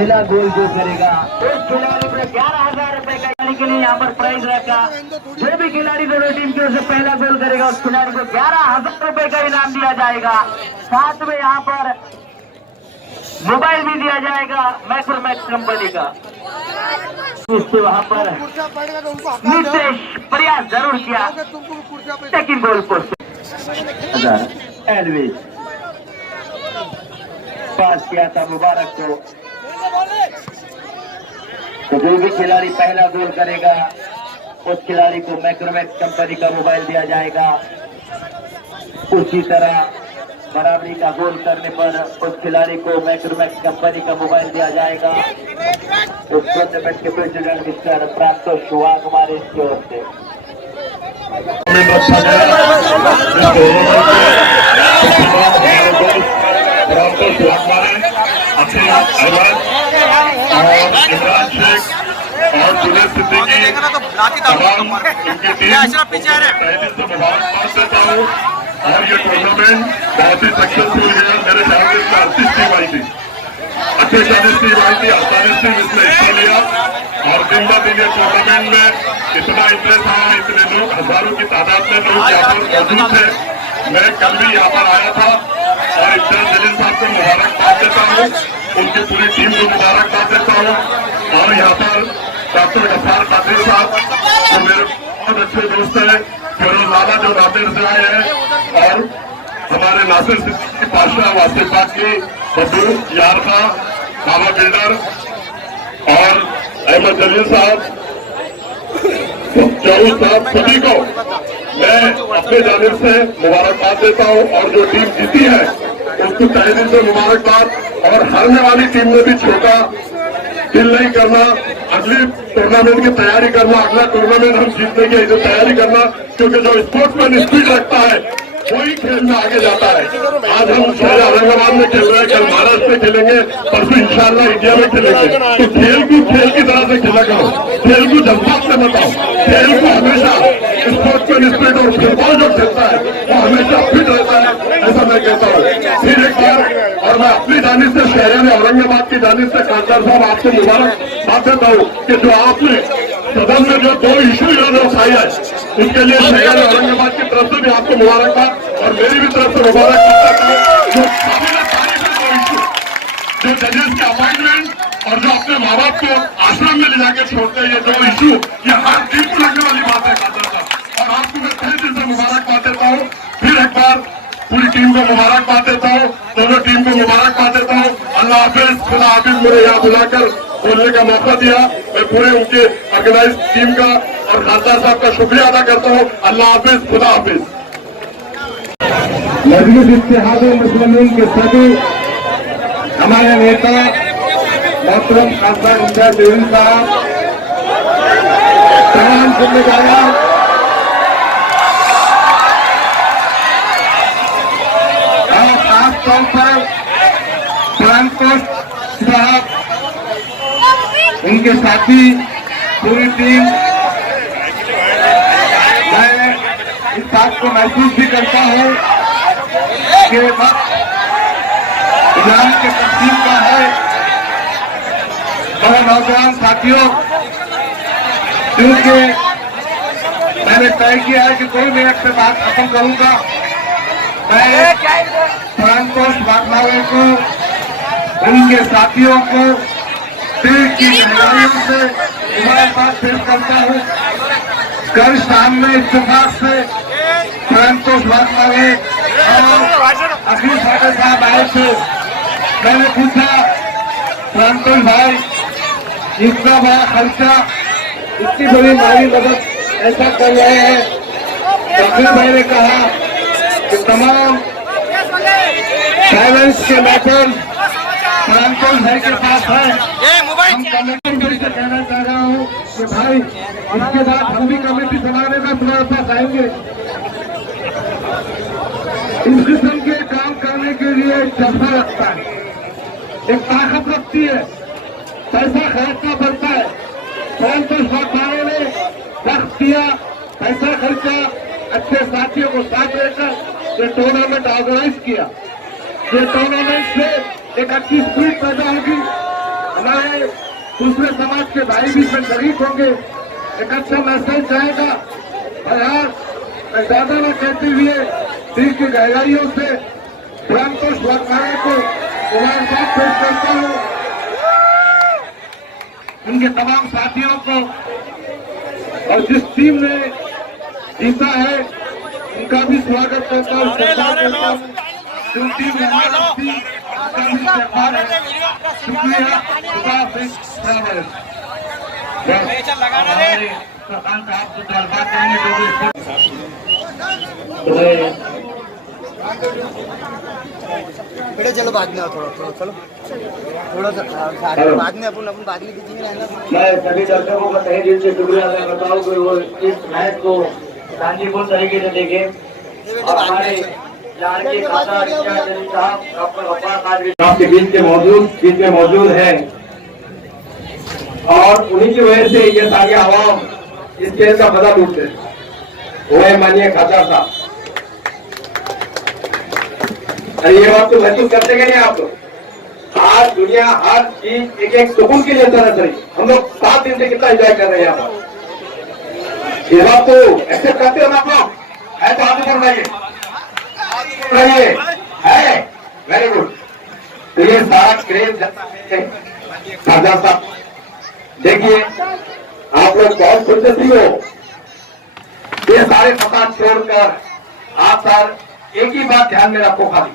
पहला गोल जो करेगा उस खिलाड़ी को 11,000 रुपए का के लिए यहाँ पर प्राइज रखा। जो भी खिलाड़ी दोनों टीम की ओर से पहला गोल करेगा उस खिलाड़ी को 11,000 रुपए का इनाम दिया जाएगा। साथ में यहाँ पर मोबाइल भी दिया जाएगा मैक्रोमैक्स कंपनी का। इससे वहां पर नितेश प्रयास जरूर किया, लेकिन गोल पोस्ट एलविस पास किया था मुबारक को। तो जो भी खिलाड़ी पहला गोल करेगा उस खिलाड़ी को मैक्रोमैक्स कंपनी का मोबाइल दिया जाएगा। उसी तरह बराबरी का गोल करने पर उस खिलाड़ी को मैक्रोमैक्स कंपनी का मोबाइल दिया जाएगा। उस टूर्नामेंट के प्रेसिडेंट मिस्टर प्राप्तो शिवा कुमार की ओर से और जुनेद सिद्दीकी इनकी टीम और ये टूर्नामेंट बहुत ही सक्सेसफुल गया। मेरे ख्याल से 38 टीम आई थी, 48 टीम आई थी, 48 टीम इसमें हिस्सा लिया। और दिन ब दिन ये टूर्नामेंट में इतना इंटरेस्ट आया, इतने लोग हजारों की तादाद में लोग यहाँ पर मौजूद थे। मैं कल भी यहाँ पर आया था और इम्तियाज जलील साहब को मुबारकबाद देता हूँ, उनकी पूरी टीम को मुबारकबाद देता हूँ। और यहाँ पर डॉक्टर गफ्फार कादिर साहब जो मेरे बहुत अच्छे दोस्त है, फिरोज लाला जो नासिर से आए हैं, और हमारे नासिर सिद्दीकी पाशाह वासिफात की बदू यारखा बाबा बिल्डर और अहमद जलील साहब जाऊद साहब, सभी को मैं अपने जानिब से मुबारकबाद देता हूँ। और जो टीम जीती है उसको तहे दिल से मुबारकबाद। और हारने वाली टीम में भी छोटा दिल नहीं करना, अगली टूर्नामेंट की तैयारी करना, अगला टूर्नामेंट हम जीतने की तैयारी करना, क्योंकि जो स्पोर्ट्समैन स्पिरिट रखता है वही खेल में आगे जाता है। आज हम शहर औरंगाबाद में खेल रहे हैं, कल महाराष्ट्र में खेलेंगे, परसों इंशाल्लाह इंडिया में खेलेंगे। तो खेल को खेल की तरह से खेला करो, खेल को जज्बात से बताओ, खेल को हमेशा स्पोर्ट्समैन स्पिरिट और फुटबॉल जो खेलता है वो हमेशा फिट रहता है, ऐसा मैं कहता हूँ। फिर एक बार और मैं अपनी जानिब से शहर औरंगाबाद की जानिब से खासदार साहब आपको मुबारकबाद देता हूँ कि जो आपने सदन में जो 2 इशू इन्होंने उठाई है उसके लिए शहर औरंगाबाद की तरफ से भी आपको मुबारकबाद और मेरी भी तरफ से मुबारकबाद देता हूँ। जो जो जजेस के अपॉइंटमेंट और जो अपने माँ बाप को आश्रम में ले जाकर छोड़ते हैं, ये 2 इशू ये हर टीम को लगने वाली बात है खासदार साहब। और आपको मैं तहे दिल से मुबारकबाद देता हूँ। फिर एक बार पूरी टीम को मुबारकबाद देता हूँ, दोनों टीम को मुबारकबाद देता हूँ। अल्लाह हाफिज, खुदा हाफिज। मुझे यहाँ बुलाकर बोलने का मौका दिया, मैं पूरे उनके ऑर्गेनाइज टीम का और खासदार साहब का शुक्रिया अदा करता हूँ। अल्लाह हाफिज, खुदा हाफिज। मजलिस इत्तेहाद मुस्लिमीन के सभी हमारे नेता मोहतरम खासदार इम्तियाज जलील साहब, तमाम जिम्मेदार और खास तौर पर पोस्ट साहब, उनके साथी, पूरी टीम, मैं इस बात को महसूस भी करता हूँ कि वक्त इलान के तकसीम का है। मेरे नौजवान साथियों, क्योंकि मैंने तय किया है कि कोई मिनट से बात खत्म करूंगा, मैं फ्रांकोस बागमावे को, उनके साथियों को दिल की गहराइयों से मुबारकबाद पेश करता हूँ। कल शाम में इत्तेफाक से फ्रांकोस बागमावे और अखिल सागर साहब आए थे। मैंने पूछा, फ्रांकोस भाई इतना बड़ा खर्चा, इतनी बड़ी माली मदद ऐसा कर रहे हैं, तो अखिल भाई ने कहा कि तमाम फाइनेंस के मैटर फ्रांकोस भाई के पास है। हम कमेटी से कहना चाह रहा हूँ कि भाई इसके बाद हम भी कमेटी चलाने में तुम्हारे पास आएंगे। इस किस्म के काम करने के लिए एक जज्बा रखता है, एक ताकत रखती है, पैसा खर्चना पड़ता है। फ्रांकोस बागमावे ने वक्त दिया, पैसा खर्चा, अच्छे साथियों को साथ लेकर ये टूर्नामेंट ऑर्गेनाइज किया। ये टूर्नामेंट से एक अच्छी स्पीड पैदा होगी हमारे दूसरे समाज के भाई भी इसमें शरीक होंगे, एक अच्छा मैसेज जाएगा। और यार मैं ज्यादा न कहते हुए दिल की गहराइयों से संतोष वाघमारे को मुबारकबाद पेश करता हूँ, उनके तमाम साथियों को, और जिस टीम ने जीता है उनका भी स्वागत करता हूँ, सम्मान करता हूँ। जो टीम मेहनत थी उसका भी सम्मान है। शुक्रिया। खुदा हाफिज़। प्रधान साहब को गलबात करेंगे बेटे चलो बाद में आओ, थोड़ा चलो थोड़ा सा बाद में अपन बाद में कीजिए ना। मैं सभी दर्शकों का तहे दिल से शुक्रिया अदा करता हूँ कि वो इस मैच को शांतिपूर्ण तरीके से देखे और हमारे जानकी खासा रिचार्ज साहब डॉक्टर गफ्फार कादरी आपके बीच में मौजूद है और उन्हीं की वजह से ये सारी आवाम इस खेल का मजा लूटते वो है माननीय खासा साहब। ये बात तो महसूस करते कि नहीं आप लोग? आज दुनिया हर चीज एक एक सुकून के लिए तरह रही। हम लोग 7 दिन से कितना एंजॉय कर रहे हैं यहाँ पर। ये बात तो एक्सेप्ट करते हो आप लोग? है तो आगे बढ़ाइए है। Very good. तो ये सारा क्रेज खाजा साहब देखिए, आप लोग बहुत खुशनसीब हो। ये सारे फसाद छोड़कर आप सर एक ही बात ध्यान में रखो खाली,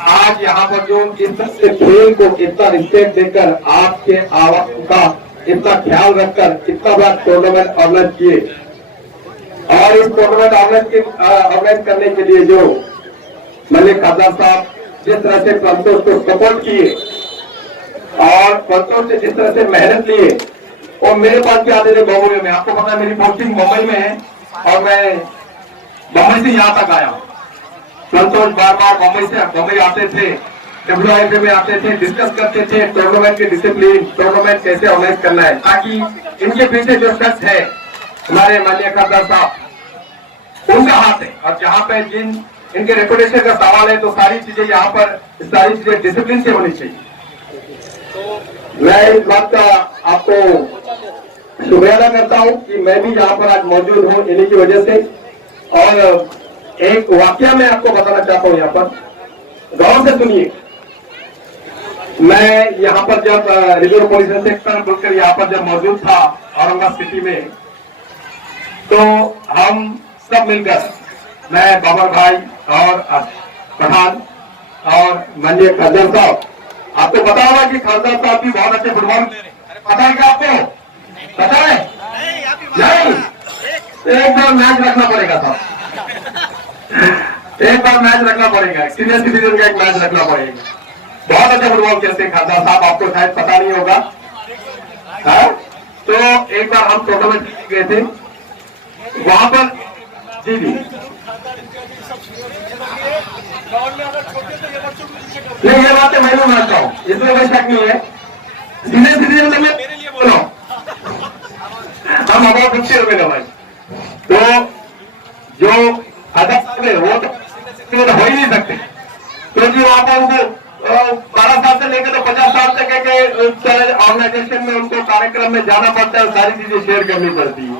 आज यहाँ पर जो इस तरह खेल को इतना रिस्पेक्ट देकर आपके आवाज का इतना ख्याल रखकर इतना बड़ा टूर्नामेंट ऑर्गेनाइज किए और इस टूर्नामेंट ऑर्गेनाइज करने के लिए जो मलिक खासा साहब जिस तरह से संतोष को सपोर्ट किए और संतोष से जिस तरह से मेहनत लिए, और मेरे पास भी आते थे बम्बई में। आपको पता है मेरी पोस्टिंग मुंबई में है और मैं मुंबई से यहाँ तक आया। संतोष बार बार मुंबई आते थे, WIP में आते थे, डिस्कस करते थे टूर्नामेंट के डिसिप्लिन, टूर्नामेंट कैसे ऑर्गेनाइज करना है, ताकि इनके पीछे जो शख्स है हमारे माननीय खासा साहब उनका हाथ है। और जहाँ पे जिन इनके रेपुटेशन का सवाल है तो सारी चीजें यहाँ पर सारी चीजें डिसिप्लिन से होनी चाहिए। मैं इस बात का आपको शुक्रिया अदा करता हूँ कि मैं भी यहाँ पर आज मौजूद हूँ इन्हीं की वजह से। और एक वाकया मैं आपको बताना चाहता हूँ, यहाँ पर गौर से सुनिए। मैं यहाँ पर जब रिजर्व पुलिस इंस्पेक्टर बोलकर यहाँ पर जब मौजूद था औरंगाबाद सिटी में, तो हम सब मिलकर, मैं बाबर भाई और पठान और माननीय खाजा साहब, आपको पता होगा कि खासा साहब भी बहुत अच्छे फुटबॉल, पता है क्या आपको? पता है? नहीं, एक बार मैच रखना पड़ेगा साहब, एक बार मैच रखना पड़ेगा, सीनियर सिटीजन का एक मैच रखना पड़ेगा। बहुत अच्छे फुटबॉल खेलते हैं खासा साहब, आपको शायद पता नहीं होगा। हाँ? तो एक बार हम टूर्नामेंट गए थे वहां पर। जी जी नहीं, ये बात मैं भी मानता हूँ, इसमें कोई शक नहीं है। सीनियर सिटीजन में मेरे लिए बोलो, हम अबाउट 50 रुपए का भाई। तो जो अध्यक्ष है वो तो हो ही नहीं सकते, क्योंकि वहां पर उनको 12 साल से लेकर तो 50 साल तक के ऑर्गेनाइजेशन में उनको कार्यक्रम में जाना पड़ता है, सारी चीजें शेयर करनी पड़ती है।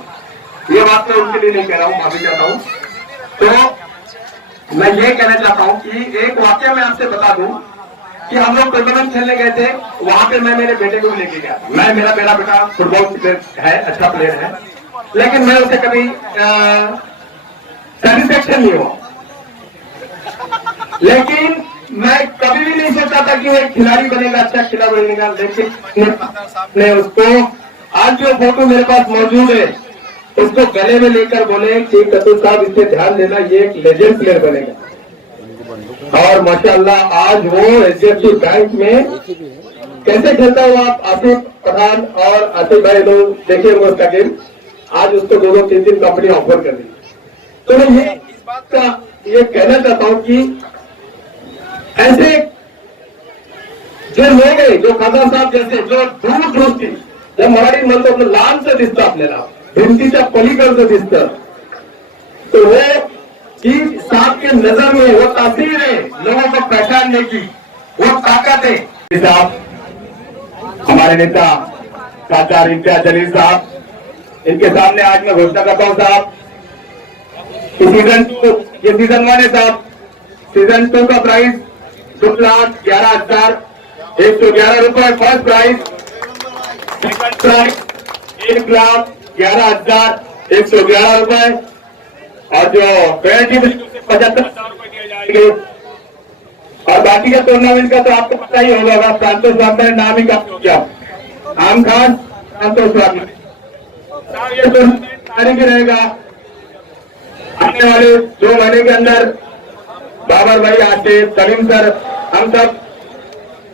ये बात मैं उनके लिए नहीं कह रहा हूँ, माफी चाहता हूँ। तो मैं ये कहना चाहता हूँ कि एक वाक्य मैं आपसे बता दूं कि हम लोग टूर्नामेंट खेलने गए थे, वहां पे मैं मेरे बेटे को भी लेके गया। मेरा बेटा फुटबॉल प्लेयर है, अच्छा प्लेयर है, लेकिन मैं उसे कभी सेटिस्फेक्शन नहीं हुआ। लेकिन मैं कभी भी नहीं सोचा था कि वो एक खिलाड़ी बनेगा, अच्छा खिलाड़ी बनेगा। लेकिन ने उसको, आज जो फोटो मेरे पास मौजूद है, उसको गले में लेकर बोले कि कतुल साहब इससे ध्यान देना, ये एक लेजेंड प्लेयर बनेगा। और माशाअल्लाह आज वो HDFC बैंक में कैसे खेलता हुआ आप आसिफ पठान और आसिफ भाई लोग देखे होंगे उसका गेम। आज उसको 2-3 कंपनी ऑफर कर दी। तो मैं ये इस बात का ये कहना चाहता हूं कि ऐसे जो लोग हैं, जो खासा साहब जैसे, जो दूर दोस्ती जब मराठी म्हणतो आपलं लांबचं दिसतं, आपल्याला भिंतीच्या पलीकडचं दिसतं, तो वो चीज साहब के नजर में वो तासीर है लोगों को पहचानने की, वो ताकत है। साहब हमारे नेता साचार इम्तियाज जलील साहब, इनके सामने आज मैं घोषणा करता हूं साहब कि सीजन 1 है साहब। सीजन 2 का प्राइस 2,11,111 रुपए फर्स्ट प्राइस, सेकंड प्राइस 1,11,111 रुपए और जो पेनल्टी 75,000 रुपए दिए जाएंगे। और बाकी का टूर्नामेंट का तो आपको पता ही होगा, प्रांतोष साहब ने नाम ही काफी हो गया, आम खान प्रांतोष साहब। ये टूर्नामेंट जारी भी रहेगा आने वाले 2 महीने के अंदर। बाबर भाई, आशिफ, सलीम सर, हम सब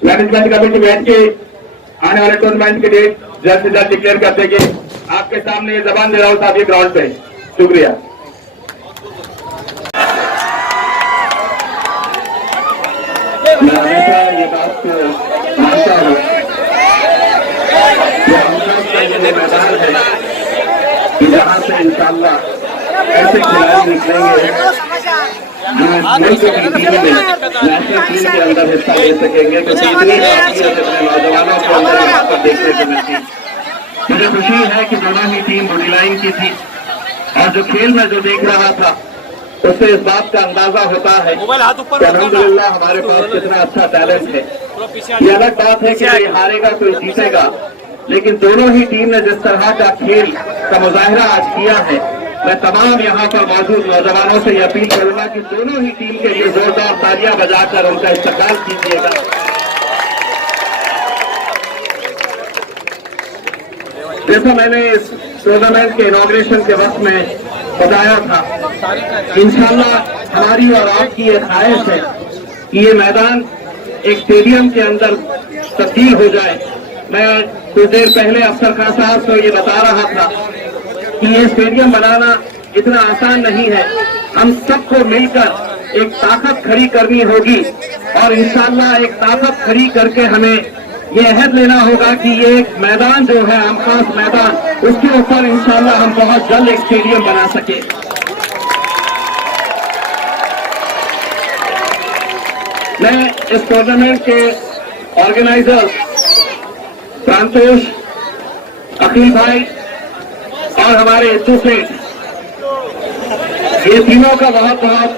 मैनेजमेंट कमेटी बैठ के आने वाले टूर्नामेंट की डेट जल्द से जल्द डिक्लेयर कर देंगे। आपके सामने ये जबान दे रहा हूं साहब ये ग्राउंड पे। शुक्रिया। मैं हमेशा ये बात को मानता हूँ, मैदान है जहाँ से इंशाअल्लाह ऐसे खिलाड़ी निकलेंगे जो इस मुल्क की टीम में नेशनल टीम के अंदर हिस्सा ले सकेंगे। तो इतनी नौजवानों को अंदर यहाँ पर देखने को मिलती। मुझे खुशी है कि दोनों ही टीम बॉडीलाइन की थी और जो खेल में जो देख रहा था उससे इस बात का अंदाजा होता है कि अल्हम्दुलिल्लाह हमारे पास कितना अच्छा टैलेंट है। ये अलग बात है कि कोई हारेगा कोई जीतेगा, लेकिन दोनों ही टीम ने जिस तरह का खेल का मुजाहरा आज किया है, मैं तमाम यहाँ पर मौजूद नौजवानों से ये अपील करूंगा कि दोनों ही टीम के लिए जोरदार तालियां बजाकर उनका इस्तकबाल कीजिएगा। जैसा मैंने इस टूर्नामेंट के इनॉग्रेशन के वक्त में बताया था, इंशाअल्लाह हमारी और आपकी ये ख्वाहिश है कि ये मैदान एक स्टेडियम के अंदर तब्दील हो जाए। मैं कुछ देर पहले अफसर खान साहब को ये बता रहा था कि ये स्टेडियम बनाना इतना आसान नहीं है। हम सबको मिलकर एक ताकत खड़ी करनी होगी और इंशाअल्लाह एक ताकत खड़ी करके हमें ये अहद लेना होगा कि ये एक मैदान जो है आमखास मैदान, उसके ऊपर इंशाअल्लाह हम बहुत जल्द एक स्टेडियम बना सके। मैं इस टूर्नामेंट के ऑर्गेनाइजर्स प्रांतोष, अखिल भाई और हमारे इत्तू सेठ, ये तीनों का बहुत बहुत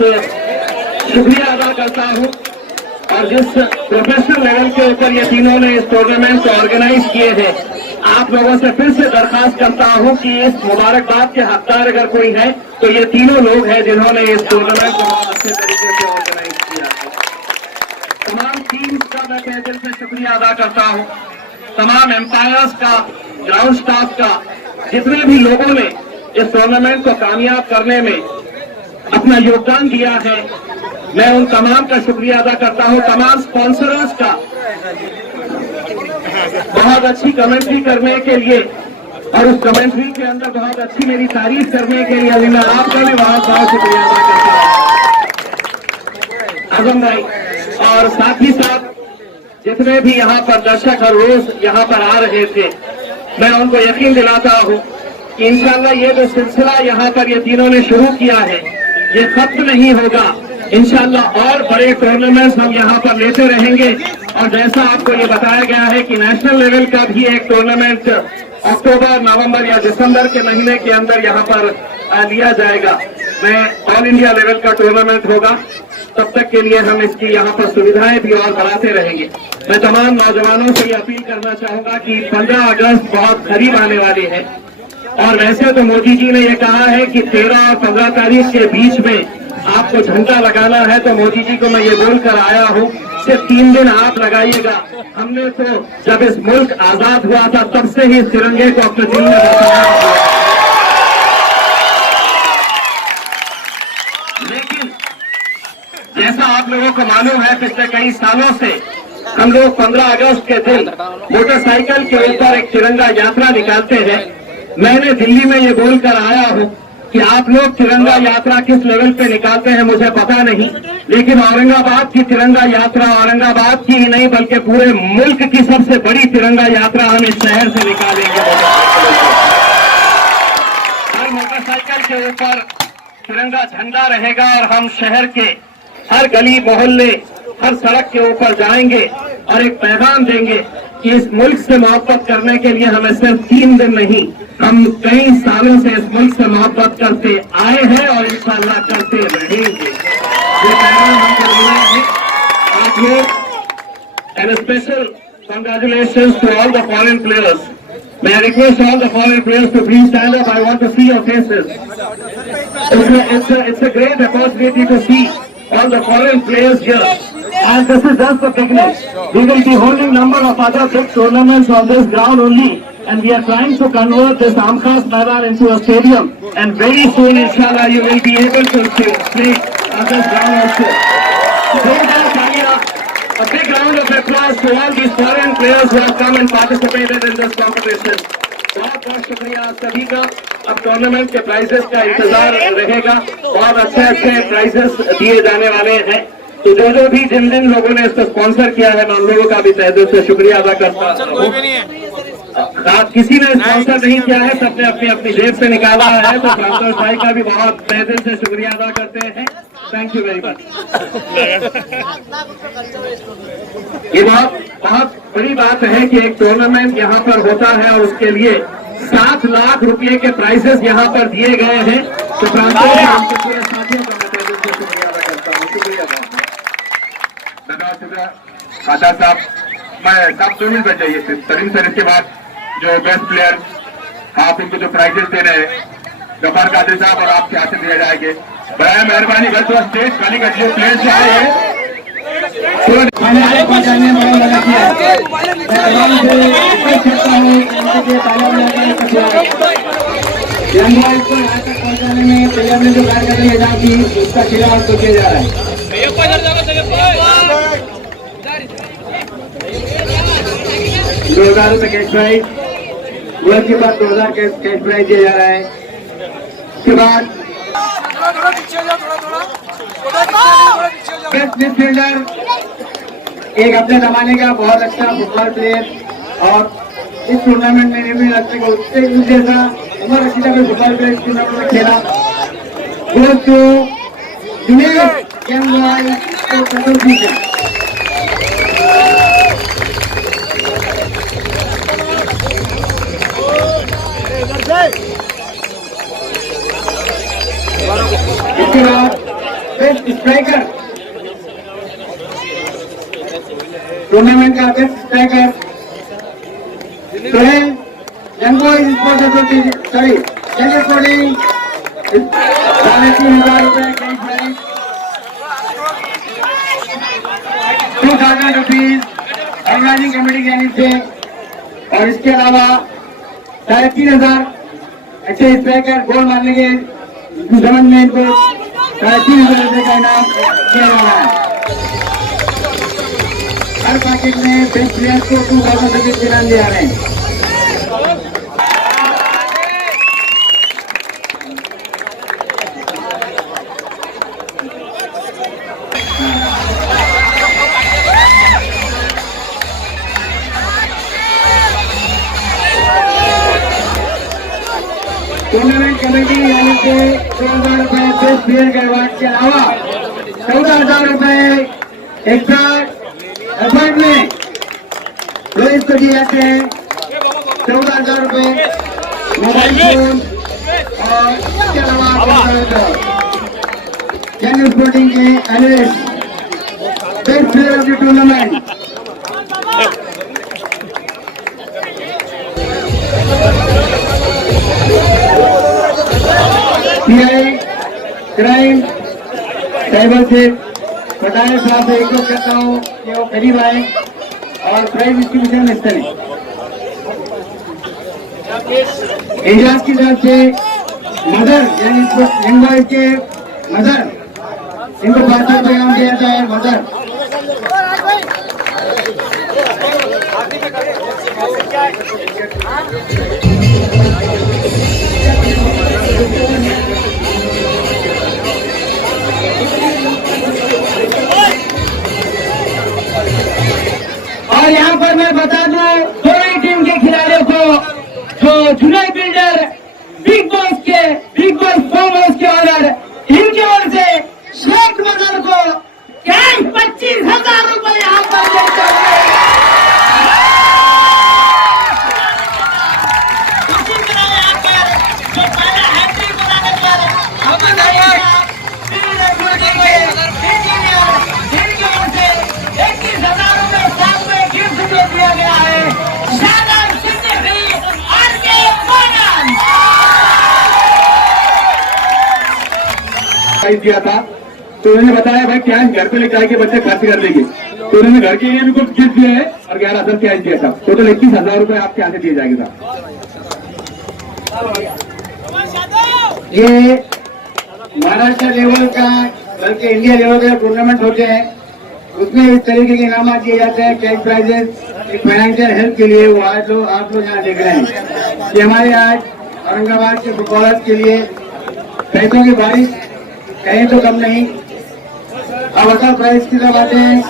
शुक्रिया अदा करता हूं। और जिस प्रोफेशनल लेवल के ऊपर ये तीनों ने इस टूर्नामेंट को ऑर्गेनाइज किए हैं, आप लोगों से फिर से दरखास्त करता हूं कि इस मुबारकबाद के हकदार अगर कोई है तो ये तीनों लोग हैं जिन्होंने इस टूर्नामेंट को बहुत अच्छे तरीके से ऑर्गेनाइज किया है। तमाम टीम्स का मैं तहे दिल से शुक्रिया अदा करता हूं, तमाम एम्पायर्स का, ग्राउंड स्टाफ का, जितने भी लोगों ने इस टूर्नामेंट को कामयाब करने में अपना योगदान दिया है, मैं उन तमाम का शुक्रिया अदा करता हूं। तमाम स्पॉन्सर्स का बहुत अच्छी कमेंट्री करने के लिए और उस कमेंट्री के अंदर बहुत अच्छी मेरी तारीफ करने के लिए मैं आपका भी बहुत बहुत शुक्रिया अदा करता हूं आजम भाई। और साथ ही साथ जितने भी यहाँ पर दर्शक हर रोज यहाँ पर आ रहे थे, मैं उनको यकीन दिलाता हूँ कि इंशाअल्लाह ये जो सिलसिला यहाँ पर ये तीनों ने शुरू किया है ये खत्म नहीं होगा। इंशाअल्लाह और बड़े टूर्नामेंट्स हम यहाँ पर लेते रहेंगे। और जैसा आपको ये बताया गया है कि नेशनल लेवल का भी एक टूर्नामेंट अक्टूबर, नवंबर या दिसंबर के महीने के अंदर यहाँ पर लिया जाएगा। मैं ऑल इंडिया लेवल का टूर्नामेंट होगा, तब तक के लिए हम इसकी यहाँ पर सुविधाएं भी और बढ़ाते रहेंगे। मैं तमाम नौजवानों से ये अपील करना चाहूंगा कि 15 अगस्त बहुत करीब आने वाली है और वैसे तो मोदी जी ने ये कहा है कि 13 और 15 तारीख के बीच में आपको झंडा लगाना है, तो मोदी जी को मैं ये बोलकर आया हूँ सिर्फ 3 दिन आप लगाइएगा। हमने तो जब इस मुल्क आजाद हुआ था तब से ही इस तिरंगे को अपने दिल में बसाया हुआ, लेकिन जैसा आप लोगों को मालूम है पिछले कई सालों से हम लोग 15 अगस्त के दिन मोटरसाइकिल के ऊपर एक तिरंगा यात्रा निकालते हैं। मैंने दिल्ली में ये बोलकर आया हूँ कि आप लोग तिरंगा यात्रा किस लेवल पे निकालते हैं मुझे पता नहीं, लेकिन औरंगाबाद की तिरंगा यात्रा औरंगाबाद की ही नहीं बल्कि पूरे मुल्क की सबसे बड़ी तिरंगा यात्रा हम इस शहर से निकालेंगे। हर मोटरसाइकिल के ऊपर तिरंगा झंडा रहेगा और हम शहर के हर गली मोहल्ले, हर सड़क के ऊपर जाएंगे और एक पैगाम देंगे कि इस मुल्क से मोहब्बत करने के लिए हमें सिर्फ 3 दिन नहीं, हम कई सालों से इस मुल्क से मोहब्बत करते आए हैं और इंशाअल्लाह करते रहेंगे। ये पैगाम हमको देना है आप लोग। And special congratulations to all the foreign players. May I request all the foreign players to please stand up. I want to see your faces. It's a great opportunity to see all the foreign players here. And this is just the beginning. We will be holding number of other big tournaments on this ground only. And we are trying to convert this Amkhas Maidan into a stadium. And very soon, inshallah, you will be able to play on this ground also. A big round of applause to all these foreign players who have come and participated in this competition. बहुत बहुत शुक्रिया आप सभी का। अब tournament के prices का इंतजार रहेगा। बहुत अच्छे प्राइजेस दिए जाने वाले हैं। तो जो भी जिन लोगों ने इसको स्पॉन्सर किया है, मैं उन लोगों का भी तहे दिल से शुक्रिया अदा करता हूँ। किसी ने स्पॉन्सर नहीं किया है, सबने अपनी अपनी जेब से निकाला है, तो संतोष भाई का भी बहुत तहे दिल से शुक्रिया अदा करते हैं। Thank you very much. ये बहुत बड़ी बात है कि एक टूर्नामेंट यहाँ पर होता है और उसके लिए 7 लाख रुपए के प्राइजेस यहाँ पर दिए गए हैं। तो प्रांतों के पूरे साथियों का मैं तहे दिल से शुक्रिया अदा करता हूँ। शुक्रिया धन्यवाद खादा साहब। मैं सब 2 मिनट बच जाइए तरीन सर। इसके बाद जो बेस्ट प्लेयर आप उनको जो प्राइजेस दे रहे हैं गफार कादिर साहब और आपके हाथ से दिए जाएंगे। बड़ा मेहरबानी कर तो स्टेज खाली कर जो प्लेयर से आए हैं पहुंचाने में बड़ा मदद किया है। को यहाँ तक पहुंचाने में प्लेयर ने जो कार्य करने अदा की उसका खिलाफ तो किया जा रहा है। 2000 रुपए कैश प्राइज, वर्ल्ड के बाद 2000 कैश प्राइज दिया जा रहा है। उसके बाद बेस्ट मिडफील्डर, एक अपने जमाने का बहुत अच्छा फुटबॉल प्लेयर और इस टूर्नामेंट में भी लगता है कि उससे जैसा उमर रशीदा में फुटबॉल प्लेयर इस टूर्नामेंट में खेला। गोल टू दिनेश गंगवाई को चतुर्थी से इसके बाद बेस्ट स्ट्राइकर, टूर्नामेंट का best striker Sohail Gangoi sports association sorry jungle sporting 3,500 रुपए cash prize, 2,000 rupees organizing committee की जानिब से। और इसके अलावा 3,500 अच्छे स्ट्राइकर गोल मारने के समझ में इनको 3,500 रुपए का इनाम दिया जा रहा है। हर पैकेट में बेस्ट प्लेयर को 2,000 रुपए के इनाम दिया रहे हैं। टूर्नामेंट कमेटी यानी से 2,000 रुपए बेस्ट प्लेयर के अवार्ड के अलावा 14,000 रुपए एक्स्ट्रा एफर्ट में रोहित को दिए जाते हैं। 14,000 रुपए मोबाइल फोन और इसके अलावा जंगल स्पोर्टिंग के analyst best player of the tournament. CI crime cyber से पटाए साहब से रिक्वेस्ट करता हूँ कि वो करीब आए और प्राइज डिस्ट्रीब्यूशन में हिस्सा लें। एजाज की तरफ से मदर यानी यंग बॉयज के मदर, इनको 500 रुपये इनाम दिया जाता है। मदर और यहाँ पर मैं बता दूं दोनों टीम के खिलाड़ियों को जो जुलाई बिल्डर बिग बॉस फॉर्मर्स के ऑर्डर इनकी ओर से शेख मदर को कैश 25,000 रुपए यहाँ पर देते हैं। प्राइज दिया था, तो उन्होंने बताया भाई क्या घर पे लेकर आके बच्चे खर्च कर देंगे, तो उन्होंने घर के लिए भी कुछ गिफ्ट दिया है और 11,000 कैश दिया था। टोटल 21,000 रुपए आपके यहाँ से दिए जाएंगे साहब। ये महाराष्ट्र लेवल का बल्कि इंडिया लेवल का टूर्नामेंट होते हैं, उसमें इस तरीके के इनाम दिए जाते हैं, कैश प्राइजेस फाइनेंशियल हेल्प के लिए। वो आज जो आप लोग यहाँ देख रहे हैं, ये हमारे आज औरंगाबाद के फुटबॉलर्स के लिए पैसों की बारिश कहीं तो कम नहीं। अब असल प्राइज की जब आते हैं,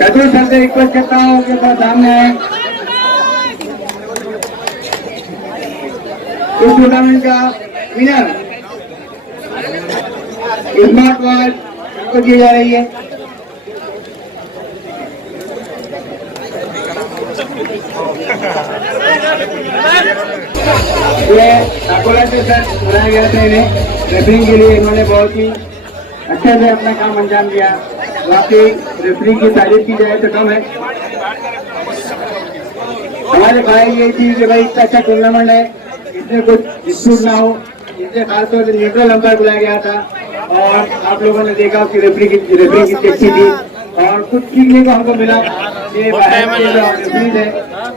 कदूर सर से रिक्वेस्ट करता हूँ कि थोड़ा सामने आए। इस टूर्नामेंट का विनर स्मार्ट वॉच को दी जा रही है। ये अकोला से सर बुलाया गया था इन्हें रेफरिंग के लिए। इन्होंने बहुत ही अच्छे से अपना काम अंजाम दिया। वाकई रेफरिंग की तारीफ की जाए तो कम है। हमारे भाई ये थी कि भाई इतना अच्छा टूर्नामेंट है, इसमें कुछ डिस्प्यूट ना हो, इसलिए खासतौर से न्यूट्रल अंपायर बुलाया गया था। और आप लोगों ने देखा कि रेफरिंग कितनी अच्छी थी और कुछ सीखने को हमको मिला। ये बाहर के जो रेफरीज है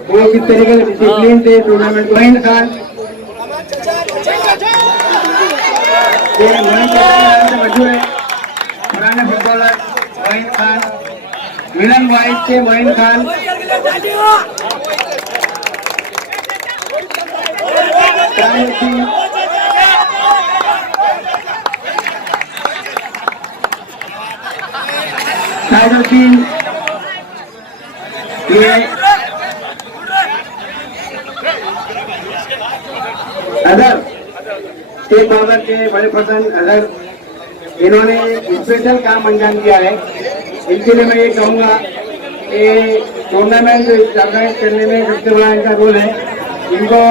वो किस तरीके से डिसिप्लिन थे टूर्नामेंट। मोइन खान मशहूर है, पुराने फुटबॉलर मोइन खान, मिलन वाइट के मोइन खान, साइदुद्दीन, ये अदर स्टेट बॉर्डर के बड़े पर्सन अदर, इन्होंने स्पेशल काम अंजाम किया है। इनके लिए मैं ये कहूँगा कि टूर्नामेंट ऑर्गेनाइज करने में सबसे बड़ा इनका रोल है। इनको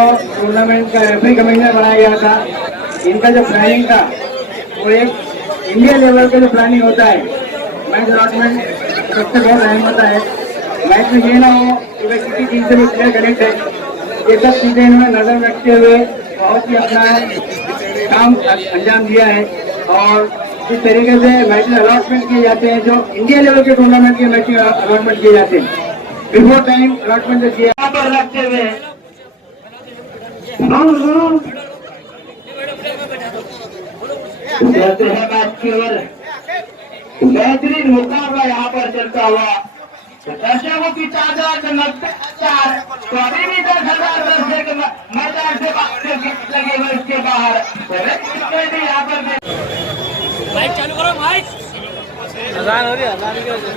टूर्नामेंट का रेफरी कमिश्नर बनाया गया था। इनका जो प्लानिंग था वो एक इंडिया लेवल का जो प्लानिंग होता है, मैच अलॉटमेंट सबसे बहुत अहम होता है। मैच में ये ना हो कि वे किसी टीम से भी प्लेयर कनेक्ट है, ये सब चीजें इन्होंने नजर रखते हुए बहुत ही अपना काम अंजाम दिया है। और इस तरीके से मैच अलॉटमेंट किए जाते हैं, जो इंडिया लेवल के टूर्नामेंट के मैच अलॉटमेंट किए जाते हैं, बिफोर टाइम अलॉटमेंट जो किया यहाँ पर रखते हुए कहते हैं मैच की ओर बेहतरीन मुकाबला यहाँ पर चलता हुआ। दर्शकों की तादाद 94, तो अभी भी 10,000 दर्शक मैदान से लगे हुए इसके बाहर। यहाँ पर माइक चालू करो, माइक अजान हो रही है, अजान की वजह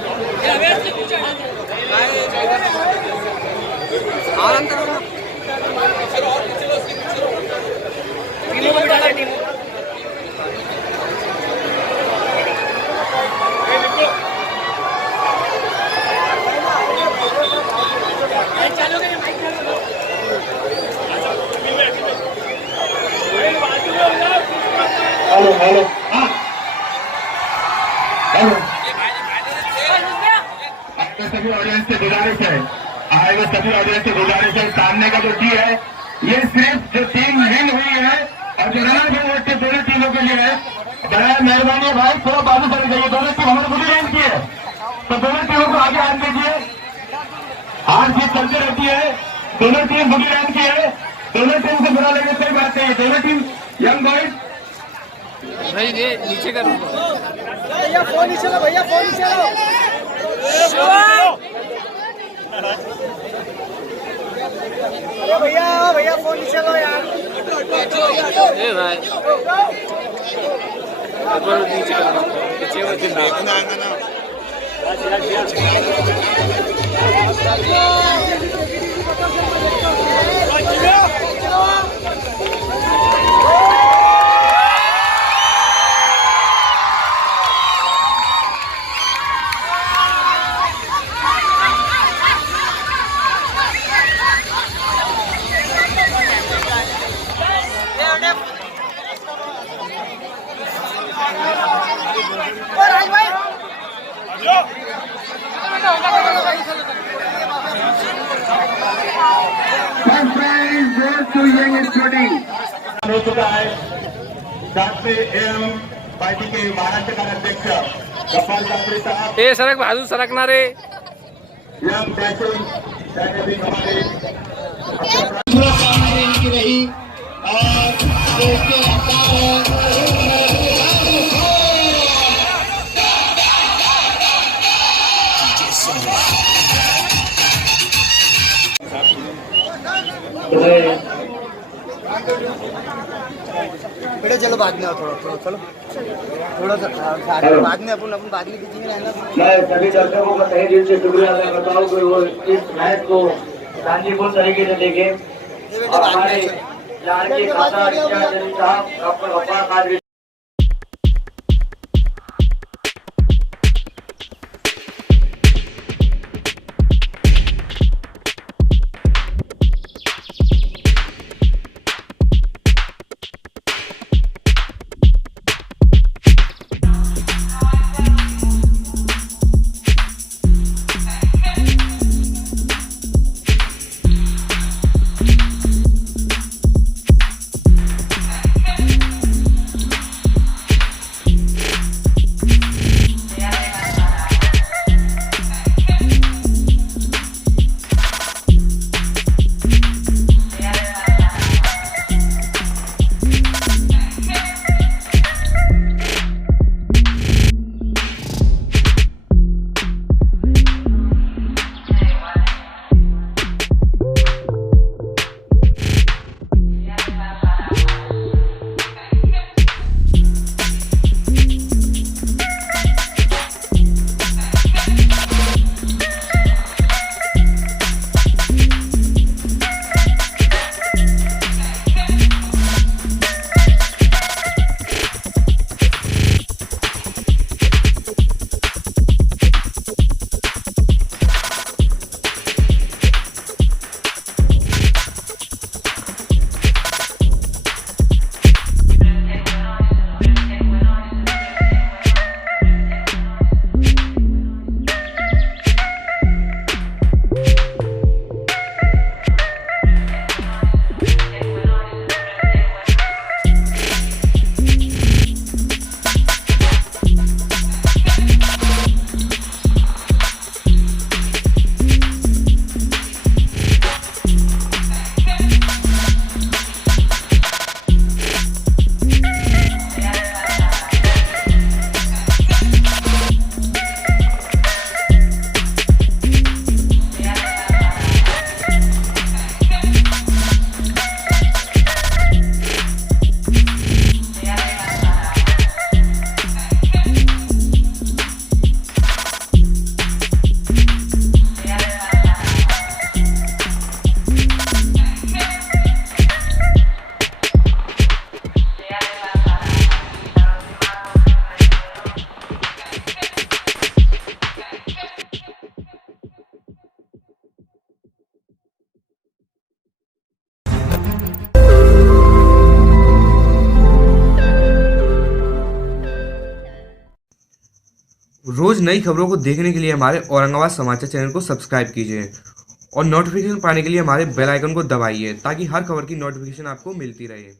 हेलो हेलो हेलो, आपके सभी ऑडियंस से गुजारिश है, आए हुए सभी ऑडियंस से गुजारिश है, सामने का जो टी है ये सिर्फ जो टीम विन हुई है और जो रनर भी वोट के दोनों टीमों के लिए है। बड़ा मेहरबानी है भाई, थोड़ा बाजू चले जाइए। दोनों टीम हमने बुरी रैंक की है, तो दोनों टीमों को आगे आने दीजिए। हार जीत चलती रहती है, दोनों टीम बुरी रैंक की है, दोनों टीम को बुरा लगे कोई बात नहीं है। दोनों टीम यंग बॉयज भाई ये नीचे कर भैया फोन नीचे लो, भैया फोन नीचे लो। अरे भैया भैया फोन नीचे लो यार। ए भाई नीचे करो, नीचे वो दिन देखना आएगा ना। फर्स्ट प्राइज गोes to यंग स्टडी हो चुका है 7 AM पार्टी के महाराष्ट्र कार्याध्यक्ष गोपाल ठाकरे साहब ए सरक बाजू सरकना रे यंग डैशिंग डायनेमिक हमारे इनकी रही और इसके बेटे चलो बाद में आओ थोड़ा थोड़ा चलो थोड़ा सा बाद में अपन बाद में दीजिए रहना। मैं सभी दर्शकों का तहे दिल से शुक्रिया अदा करता हूँ कि वो इस मैच को शांतिपूर्ण तरीके से देखे और हमारे जान के खाता साहब डॉक्टर गोपाल कादरी रोज नई खबरों को देखने के लिए हमारे औरंगाबाद समाचार चैनल को सब्सक्राइब कीजिए और नोटिफिकेशन पाने के लिए हमारे बेल आइकन को दबाइए ताकि हर खबर की नोटिफिकेशन आपको मिलती रहे।